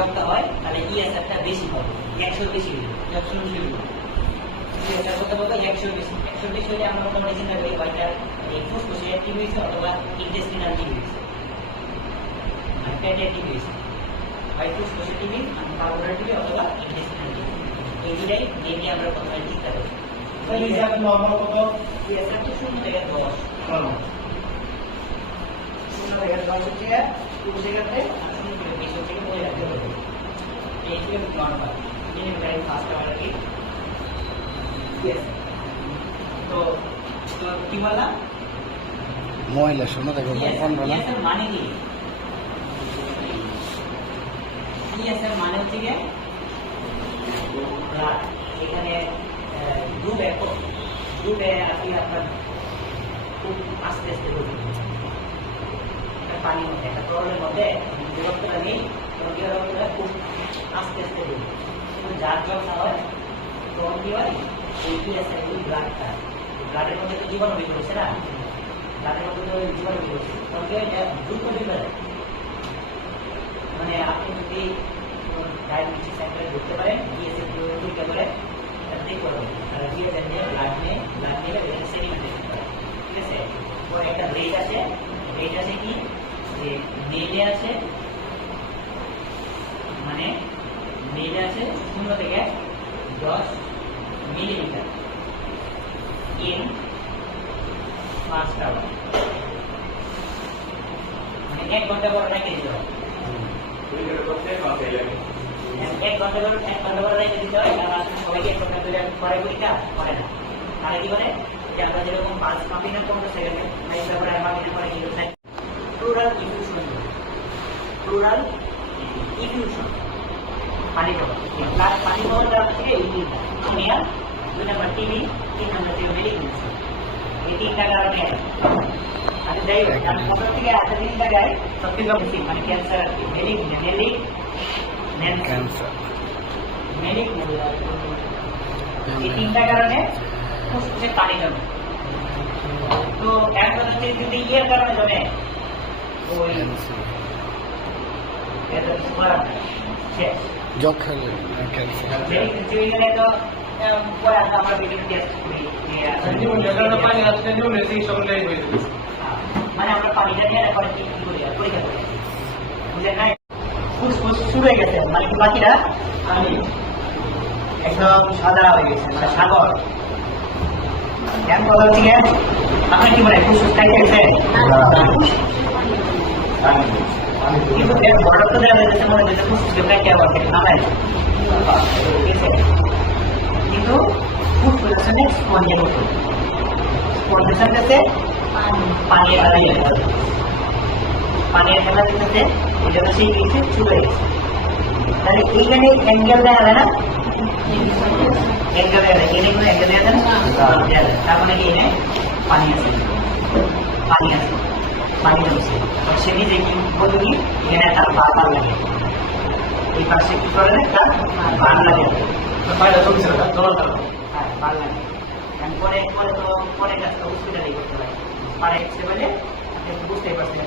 যোগটা হয় তাহলে ইএসএফটা বেশি হবে, 100 বেশি হবে, 100 বেশি হবে। ইএসএফ করতে বলতে 100 বেশি, 100 বেশি হলে আমরা মোটামুটি চিন্তা করি হয়তো এই ফুসফুসে টিভি হয়েছে অথবা ইন্টেস্টিনাল টিভি হয়েছে, আর পেটে টিভি হয়েছে, হয় ফুসফুসে টিভি, পারফোরেট টিভি অথবা ইন্টেস্টিনাল টিভি। এই দুটাই মেনলি আমরা প্রথমে চিন্তা করি। ইএসএফ নরমাল কত? ইএসএফ তো 0 থেকে 10, 0 থেকে 10 হচ্ছে 2 সেকেন্ডে, আর 0 থেকে 20 হচ্ছে বলে রাখতে হবে। এই হচ্ছে নরমাল, এই প্রায় ফার্স্ট আমরা কি তো কি বললাম মহিলা শোনো দেখো কোন বলা ইএসএফ মানে কি? ইএসএফ মানে হচ্ছে কি ব্লাড, এখানে গ্রুপে আপনি আপনার খুব আস্তে আস্তে ঢুকবে পানির মধ্যে, একটা তরলের মধ্যে বিরক্তটা নেই, তখন কি হবে খুব আস্তে আস্তে ঢুকবে। যার যখন হয় তখন কি হয় এই ইএসএফ ব্লাডটা, ব্লাডের মধ্যে তো জীবাণু বের হচ্ছে না, ব্লাডের মধ্যে তো জীবাণু বের হচ্ছে, তখন কি হয় দ্রুত বিপদ। মানে আপনি যদি ডায়াবেটিস সেন্টারে ঢুকতে পারেন, ইএসএফ ঢুকতে পারে ঠিক করবেন, আর ইএসএফ নিয়ে ব্লাড নিয়ে সেডিমেন্ট দেখতে পারেন, ঠিক আছে। তো একটা রেট আছে কি যে মেলে আছে, মানে মেলে আছে 0 থেকে 10 মিলিমিটার ইন পাঁচ আওয়ার, মানে 1 ঘন্টা পর রেখে দিতে হবে, 1 ঘন্টা পর রেখে দিতে হয়। কারণ সবাইকে 1 ঘন্টা ধরে পরে পরীক্ষা করে না, তাহলে কি করে যে আমরা যেরকম 5 মাপি না 15 সেকেন্ডে তারপরে মাপি না করে কি করতে প্লুরাল ইফিউশন পানি খাওয়া, পানি খাওয়ার দ্বারা থেকে ইউরিয়া, 2 নম্বর টিভি, 3 নম্বর থেকে মেডিকেশন, এই 3টা কারণে। আচ্ছা যাই হোক, আমি সব থেকে একটা জিনিস লাগাই সব থেকে বেশি মানে ক্যান্সার, এই 3টা কারণে ফুসফুসে পানি জমে। তো এখন হচ্ছে যদি ইয়ের কারণে জমে ওই মানে আমরা পানিটা নিয়ে কি করি পরীক্ষা করি, বুঝলেন না? ফুসফুস শুরু হয়ে গেছে, মানে বাকিটা আমি একদম সাদা হয়ে গেছে, মানে সাগর। কথা হচ্ছে আপনার কি মনে হয় ফুসফুস খাইতে গেছে? কিন্তু বড় তো দেওয়া হয়েছে মনে হচ্ছে ফুসফুসকে খাইতে আবার নামায়, ঠিক আছে। কিন্তু ফুসফুস আসলে স্পঞ্জের মতো, স্পঞ্জের সাথে পানির খেলা যেতে, পানির খেলা যেতেছে, এই জন্য সেই গেছে চুলে গেছে। তাহলে এইখানে অ্যাঙ্গেল দেখা যায় না, অ্যাঙ্গেল দেখা যায়, এনে কোনো অ্যাঙ্গেল দেখা যায় না, তার মানে কি এনে পানি আছে, পানি জমছে। সে নিজে কি বলতো কি এখানে তার বার লাগে, এই পাশে কি করে না তার বার লাগে, হ্যাঁ বার লাগে। পরে তো পরে কাজটা হসপিটালে করতে পারে, বুঝতেই পারছেন।